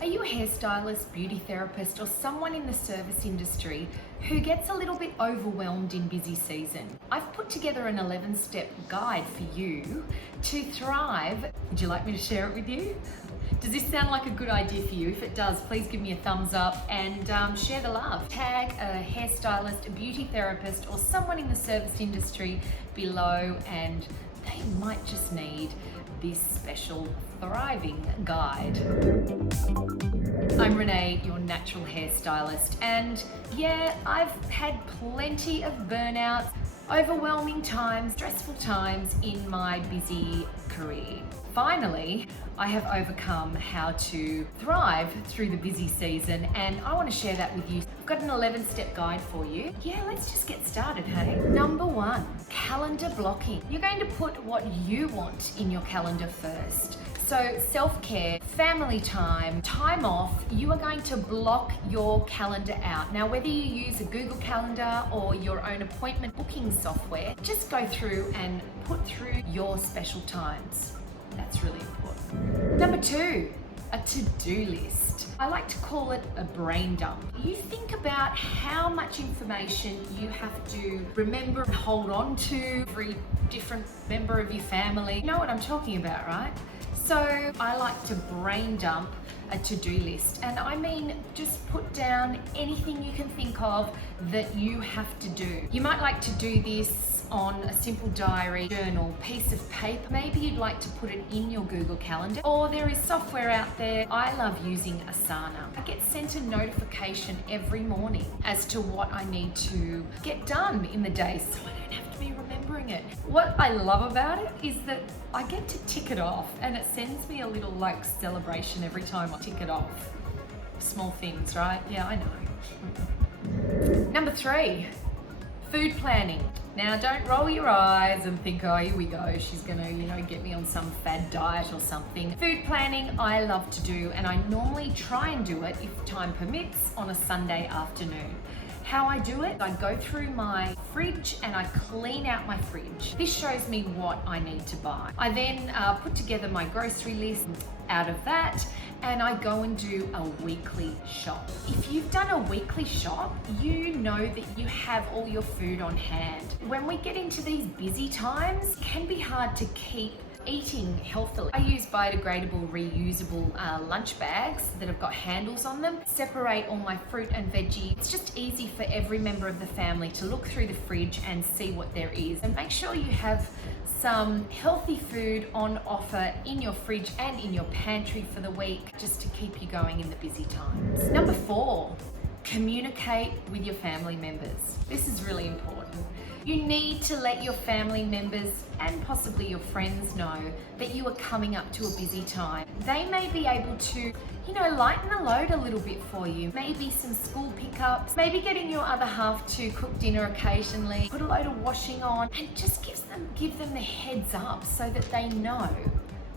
Are you a hairstylist, beauty therapist, or someone in the service industry who gets a little bit overwhelmed in busy season? I've put together an 11-step guide for you to thrive. Would you like me to share it with you? Does this sound like a good idea for you? If it does, please give me a thumbs up and share the love. Tag a hairstylist, a beauty therapist, or someone in the service industry below, and they might just need this special thriving guide. I'm Renee, your natural hairstylist, and yeah, I've had plenty of burnout, overwhelming times, stressful times in my busy career. Finally, I have overcome how to thrive through the busy season, and I want to share that with you. I've got an 11-step guide for you. Yeah, let's just get started, hey? Number 1, calendar blocking. You're going to put what you want in your calendar first. So self-care, family time, time off, you are going to block your calendar out. Now, whether you use a Google Calendar or your own appointment booking software, just go through and put through your special times. That's really important. Number 2, a to-do list. I like to call it a brain dump. You think about how much information you have to remember and hold on to, every different member of your family. You know what I'm talking about, right? So I like to brain dump a to-do list, and I mean just put down anything you can think of that you have to do. You might like to do this on a simple diary, journal, piece of paper. Maybe you'd like to put it in your Google Calendar, or there is software out there. I love using Asana. I get sent a notification every morning as to what I need to get done in the day, so I don't have to be remembering it. What I love about it is that I get to tick it off, and it sends me a little like celebration every time I tick it off. Small things, right? Yeah, I know. Number 3, food planning. Now, don't roll your eyes and think, oh, here we go, she's gonna, get me on some fad diet or something. Food planning, I love to do, and I normally try and do it, if time permits, on a Sunday afternoon. How I do it, I go through my fridge and I clean out my fridge. This shows me what I need to buy. I then put together my grocery list out of that, and I go and do a weekly shop. If you've done a weekly shop, you know that you have all your food on hand. When we get into these busy times, it can be hard to keep eating healthily. I use biodegradable, reusable lunch bags that have got handles on them. Separate all my fruit and veggie. It's just easy for every member of the family to look through the fridge and see what there is. And make sure you have some healthy food on offer in your fridge and in your pantry for the week, just to keep you going in the busy times. Number 4, communicate with your family members. This is really important. You need to let your family members and possibly your friends know that you are coming up to a busy time. They may be able to, lighten the load a little bit for you. Maybe some school pickups, maybe getting your other half to cook dinner occasionally, put a load of washing on, and just give them the heads up so that they know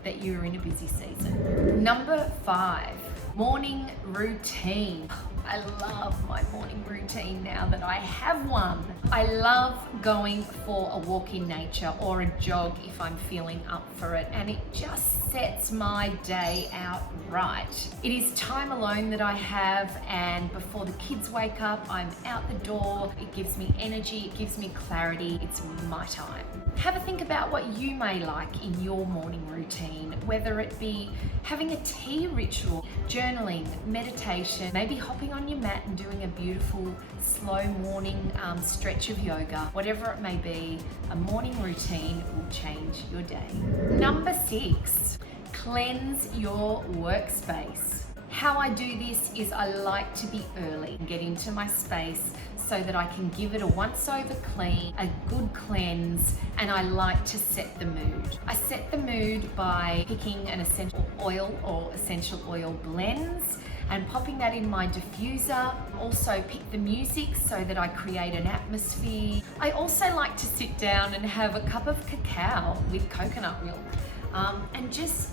that you're in a busy season. Number 5, morning routine. I love my morning routine now that I have one. I love going for a walk in nature or a jog if I'm feeling up for it, and it just sets my day out right. It is time alone that I have, and before the kids wake up, I'm out the door. It gives me energy, it gives me clarity. It's my time. Have a think about what you may like in your morning routine, whether it be having a tea ritual, journaling, meditation, maybe hopping on your mat and doing a beautiful slow morning stretch of yoga. Whatever it may be, a morning routine will change your day. Number 6, cleanse your workspace. How I do this is I like to be early and get into my space so that I can give it a once-over clean, a good cleanse, and I like to set the mood. I set the mood by picking an essential oil or essential oil blends and popping that in my diffuser. Also pick the music so that I create an atmosphere. I also like to sit down and have a cup of cacao with coconut milk and just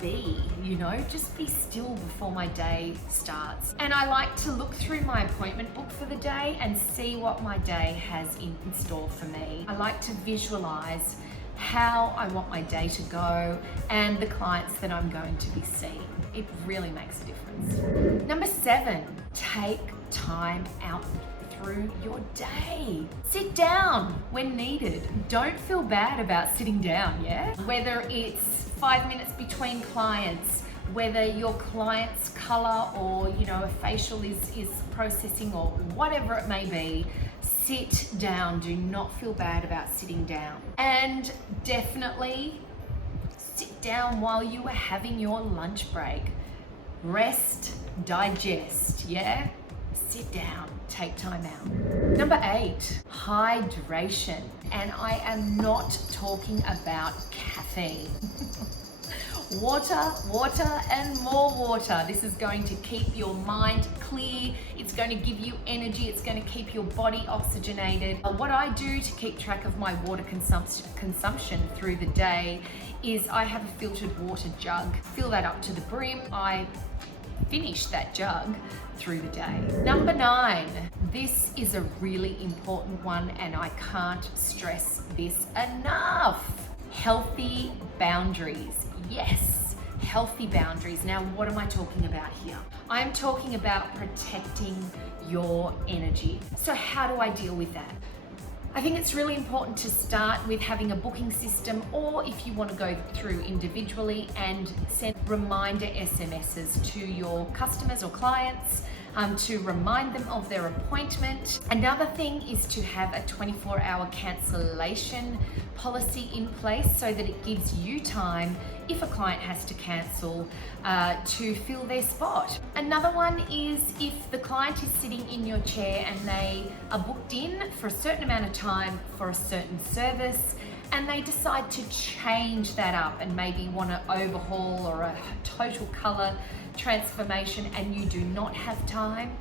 be still before my day starts. And I like to look through my appointment book for the day and see what my day has in store for me. I like to visualize how I want my day to go, and the clients that I'm going to be seeing. It really makes a difference. Number 7, take time out through your day. Sit down when needed. Don't feel bad about sitting down, yeah? Whether it's 5 minutes between clients, whether your client's color or a facial is processing or whatever it may be, sit down. Do not feel bad about sitting down. And definitely sit down while you are having your lunch break. Rest, digest, yeah? Sit down, take time out. Number 8, hydration. And I am not talking about caffeine. Water, water, and more water. This is going to keep your mind clear. It's going to give you energy. It's going to keep your body oxygenated. What I do to keep track of my water consumption through the day is I have a filtered water jug. Fill that up to the brim. I finish that jug through the day. Number 9, this is a really important one, and I can't stress this enough. Healthy boundaries. Yes, healthy boundaries. Now, what am I talking about here? I'm talking about protecting your energy. So how do I deal with that? I think it's really important to start with having a booking system, or if you want to go through individually and send reminder SMSs to your customers or clients to remind them of their appointment. Another thing is to have a 24-hour cancellation policy in place so that it gives you time, if a client has to cancel, to fill their spot. Another one is if the client is sitting in your chair and they are booked in for a certain amount of time for a certain service, and they decide to change that up and maybe want to overhaul or a total color transformation, and you do not have time,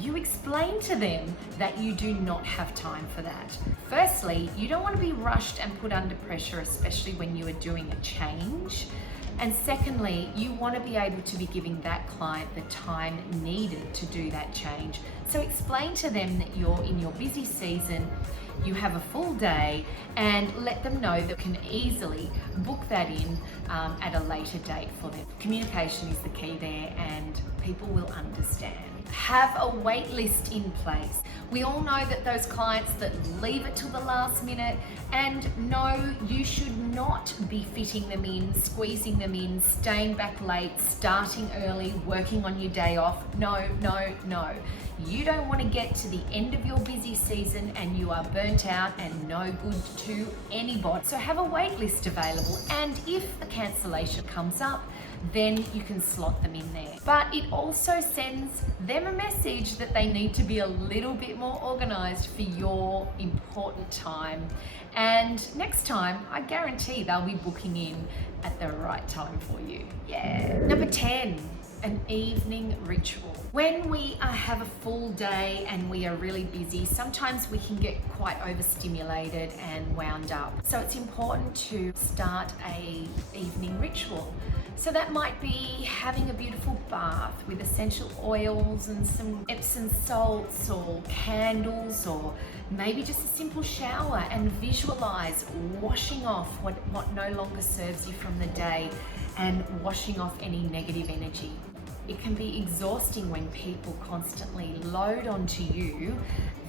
you explain to them that you do not have time for that. Firstly, you don't want to be rushed and put under pressure, especially when you are doing a change. And secondly, you want to be able to be giving that client the time needed to do that change. So explain to them that you're in your busy season, you have a full day, and let them know that you can easily book that in at a later date for them. Communication is the key there, and people will understand. Have a wait list in place. We all know that those clients that leave it till the last minute, and no, you should not be fitting them in, squeezing them in, staying back late, starting early, working on your day off. No, no, no. You don't want to get to the end of your busy season and you are burnt out and no good to anybody. So have a wait list available, and if the cancellation comes up, then you can slot them in there. But it also sends them a message that they need to be a little bit more organized for your important time. And next time, I guarantee they'll be booking in at the right time for you. Yeah. Number 10, an evening ritual. When we have a full day and we are really busy, sometimes we can get quite overstimulated and wound up. So it's important to start a evening ritual. So that might be having a beautiful bath with essential oils and some Epsom salts or candles, or maybe just a simple shower, and visualize washing off what no longer serves you from the day and washing off any negative energy. It can be exhausting when people constantly load onto you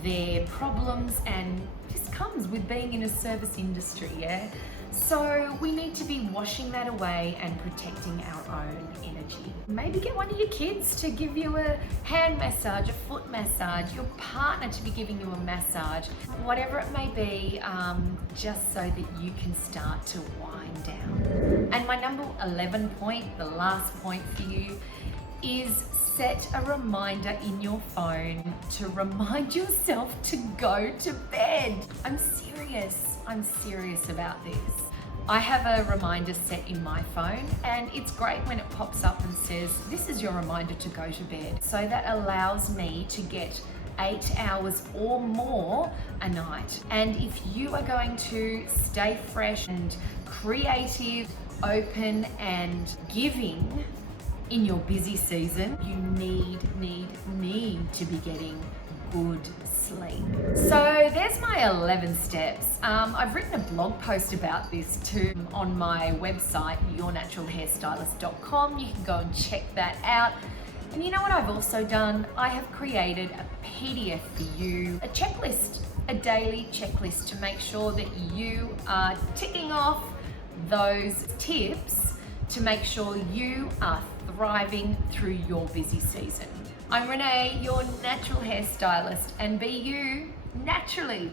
their problems, and this comes with being in a service industry, yeah? So we need to be washing that away and protecting our own energy. Maybe get one of your kids to give you a hand massage, a foot massage, your partner to be giving you a massage, whatever it may be, just so that you can start to wind down. And my number 11 point, the last point for you, is set a reminder in your phone to remind yourself to go to bed. I'm serious about this. I have a reminder set in my phone, and it's great when it pops up and says, this is your reminder to go to bed. So that allows me to get 8 hours or more a night. And if you are going to stay fresh and creative, open and giving in your busy season, you need to be getting good sleep. So there's my 11 steps. I've written a blog post about this too on my website, yournaturalhairstylist.com. You can go and check that out. And you know what I've also done? I have created a PDF for you, a checklist, a daily checklist to make sure that you are ticking off those tips to make sure you are thriving through your busy season. I'm Renee, your natural hairstylist, and be you naturally.